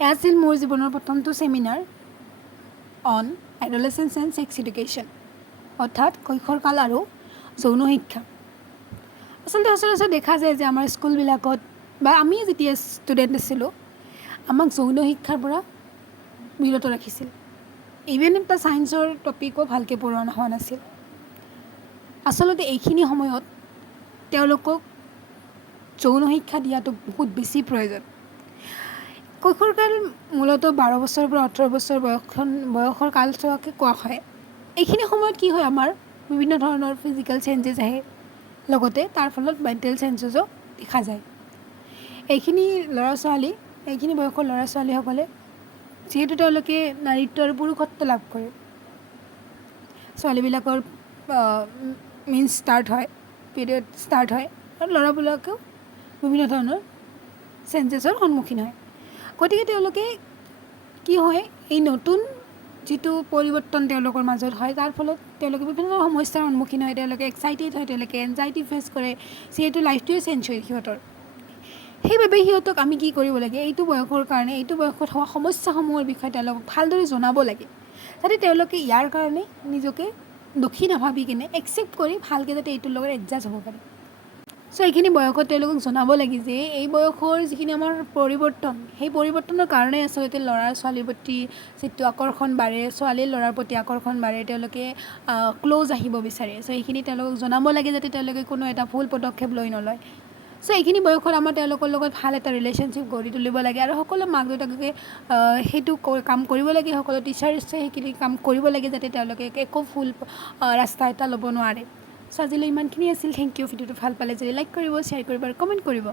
এয়া আছিল মোৰ জীৱনৰ প্ৰথমটো seminar on adolescence and sex education, অৰ্থাৎ কৈশোৰকাল আৰু যৌন শিক্ষা। আচলতে সচৰাচৰ দেখা যায় যে আমাৰ স্কুলবিলাকত বা আমি যেতিয়া ষ্টুডেণ্ট আছিলোঁ, আমাক যৌন শিক্ষাৰ পৰা বিৰত ৰাখিছিল। ইভেন এটা ছায়েন্সৰ টপিকো ভালকৈ পঢ়োৱা হোৱা নাছিল। আচলতে এইখিনি সময়ত তেওঁলোকক যৌন শিক্ষা দিয়াটো বহুত বেছি প্ৰয়োজন। কৈশোৰকাল মূলতঃ 12 বছৰৰ পৰা 18 বছৰ বয়সৰ কালছোৱাকে কোৱা হয়। এইখিনি সময়ত কি হয়, আমাৰ বিভিন্ন ধৰণৰ ফিজিকেল চেঞ্জেছ আহে, লগতে তাৰ ফলত মেণ্টেল চেঞ্জেছো দেখা যায়। এইখিনি বয়সৰ ল'ৰা ছোৱালীসকলে যিহেতু তেওঁলোকে নাৰীত্ব আৰু পুৰুষত্ব লাভ কৰে, ছোৱালীবিলাকৰ মিন্স ষ্টাৰ্ট হয়, পিৰিয়ড ষ্টাৰ্ট হয়, আৰু ল'ৰাবিলাকেও বিভিন্ন ধৰণৰ চেঞ্জেছৰ সন্মুখীন হয়। গতিকে তেওঁলোকে কি হয়, এই নতুন যিটো পৰিৱৰ্তন তেওঁলোকৰ মাজত হয়, তাৰ ফলত তেওঁলোকে বিভিন্ন সমস্যাৰ সন্মুখীন হয়। তেওঁলোকে এক্সাইটেড হয়, তেওঁলোকে এনজাইটি ফেচ কৰে, যিহেতু লাইফটোৱে চেঞ্জ হয় সিহঁতৰ। সেইবাবে সিহঁতক আমি কি কৰিব লাগে, এইটো বয়সৰ কাৰণে এইটো বয়সত হোৱা সমস্যাসমূহৰ বিষয়ে তেওঁলোকক ভালদৰে জনাব লাগে, যাতে তেওঁলোকে ইয়াৰ কাৰণে নিজকে দোষী নাভাবি কিনে একচেপ্ট কৰি ভালকৈ যাতে এইটোৰ লগত এডজাষ্ট হ'ব পাৰে। চ' এইখিনি বয়সত তেওঁলোকক জনাব লাগে যে এই বয়সৰ যিখিনি আমাৰ পৰিৱৰ্তন, সেই পৰিৱৰ্তনৰ কাৰণে আচলতে ল'ৰা ছোৱালীৰ প্ৰতি যিটো আকৰ্ষণ বাঢ়ে, ছোৱালীৰ ল'ৰাৰ প্ৰতি আকৰ্ষণ বাঢ়ে, তেওঁলোকে ক্ল'জ আহিব বিচাৰে। চ' এইখিনি তেওঁলোকক জনাব লাগে যাতে তেওঁলোকে কোনো এটা ভুল পদক্ষেপ লৈ নলয়। চ' এইখিনি বয়সত আমাৰ তেওঁলোকৰ লগত ভাল এটা ৰিলেশ্যনশ্বিপ গঢ়ি তুলিব লাগে, আৰু সকলো মাক দেউতাকে সেইটো কাম কৰিব লাগে, সকলো টিচাৰ্ছে সেইখিনি কাম কৰিব লাগে, যাতে তেওঁলোকে একো ভুল ৰাস্তা এটা ল'ব নোৱাৰে। চ' আজিলৈ ইমানখিনি আছিল। Thank you. ভিডিঅ'টো ভাল পালে যদি লাইক কৰিব, শ্বেয়াৰ কৰিব আৰু কমেণ্ট কৰিব।